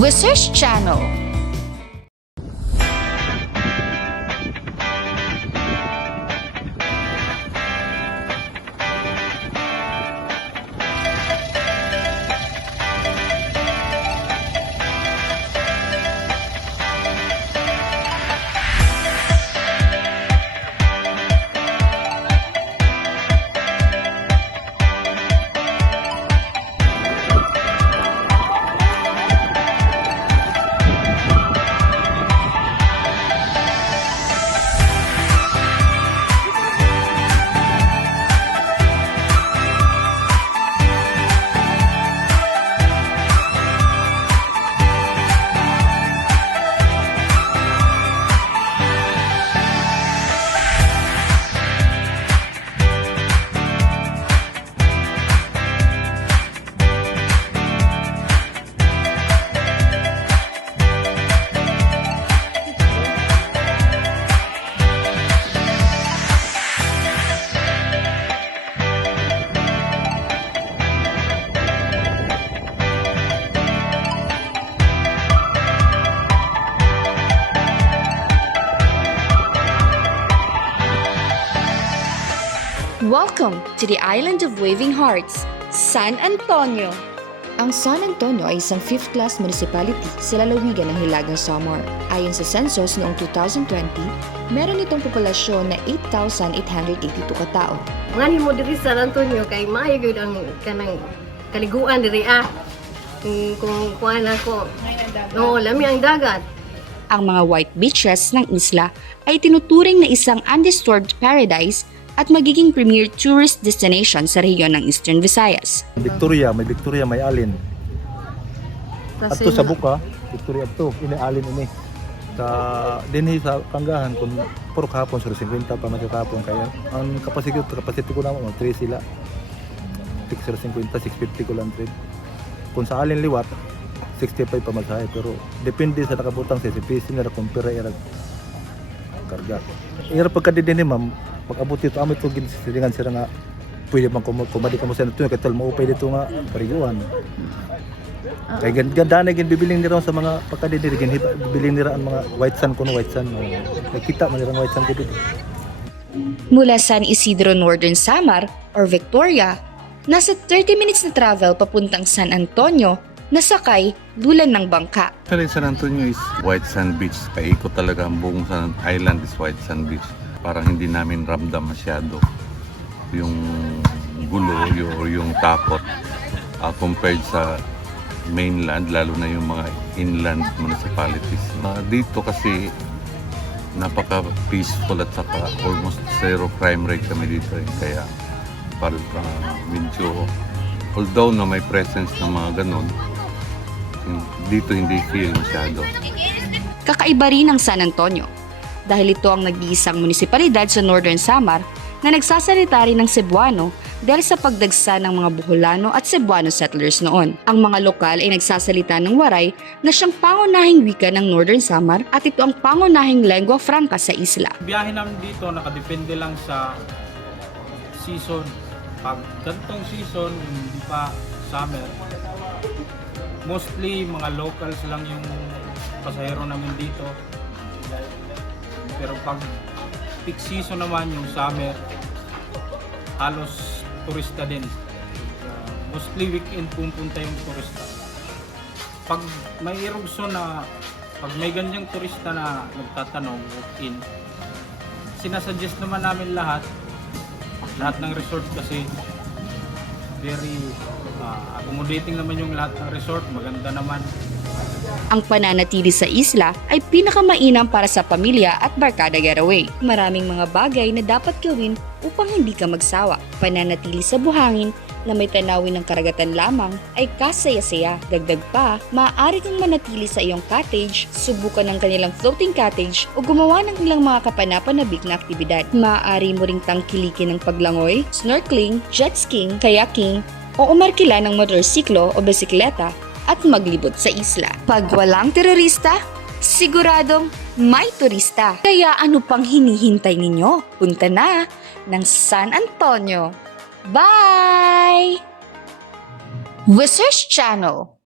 Wizards Channel. Welcome to the Island of Waving Hearts, San Antonio. Ang San Antonio ay isang 5th class municipality sa lalawigan ng Hilagang Samar. Ayon sa census noong 2020, meron itong populasyon na 8,882 katao. Ngani mo diri sa San Antonio kay maayo ang kanang kaliguan diri ah. Kung kung kuan ako. No, lami ang dagat. Ang mga white beaches ng isla ay tinuturing na isang undisturbed paradise at magiging premier tourist destination sa rehiyon ng Eastern Visayas. Victoria, may Victoria, may Alin. Tas Ato sa buka, Victoria ato, ini Alin ini. Sa dinhi sa Kanggahan kun puro kahapon sa 50 pa man kahapon kaya ang capacity capacity ko naman 3 sila. 650, 650 ko lang trade. Kung sa Alin liwat 65 pa magsahay pero depende sa nakabutang sa CPC na kumpira ira karga. Ira pagka dinhi ma'am, pag abot dito amo ito ginsilingan sila nga pwede man kum kumadi ka mo sa ito kay tol mo upay dito nga pariguan. Kay gan ganda na gin bibiling nila sa mga pagkadidiri gin bibiling nila ang mga white sun kuno white sun. Oh. Nakita man nila ang white sun ko dito. Mula San Isidro Northern Samar or Victoria, nasa 30 minutes na travel papuntang San Antonio na sakay dulan ng bangka. Actually, San Antonio is white sand beach. Kaikot talaga ang buong San Island is white sand beach. Parang hindi namin ramdam masyado yung gulo or yung takot uh, compared sa mainland, lalo na yung mga inland municipalities. Uh, dito kasi napaka-peaceful at saka almost zero crime rate kami dito eh. Kaya parang uh, medyo although na may presence ng mga ganun, dito hindi feel masyado. Kakaiba rin ang San Antonio dahil ito ang nag-iisang munisipalidad sa Northern Samar na nagsasalita rin ng Cebuano dahil sa pagdagsa ng mga Buholano at Cebuano settlers noon. Ang mga lokal ay nagsasalita ng Waray na siyang pangunahing wika ng Northern Samar at ito ang pangunahing lengua franca sa isla. biyahe namin dito nakadepende lang sa season. Pag gantong season, hindi pa summer, mostly mga locals lang yung pasahero namin dito. Pero pag peak season naman yung summer, halos turista din. Uh, mostly weekend pupunta yung turista. Pag may eruption na, pag may ganyang turista na nagtatanong, walk-in, sinasuggest naman namin lahat lahat ng resort kasi very uh, accommodating naman yung lahat ng resort maganda naman Ang pananatili sa isla ay pinakamainam para sa pamilya at barkada getaway. Maraming mga bagay na dapat gawin upang hindi ka magsawa. Pananatili sa buhangin na may tanawin ng karagatan lamang ay kasaya-saya. Dagdag pa, maaari kang manatili sa iyong cottage, subukan ng kanilang floating cottage o gumawa ng ilang mga kapanapanabik na aktibidad. Maaari mo ring tangkilikin ng paglangoy, snorkeling, jet skiing, kayaking, o umarkila ng motorsiklo o bisikleta at maglibot sa isla. Pag walang terorista, siguradong may turista. Kaya ano pang hinihintay ninyo? Punta na ng San Antonio. Bye! Wizards Channel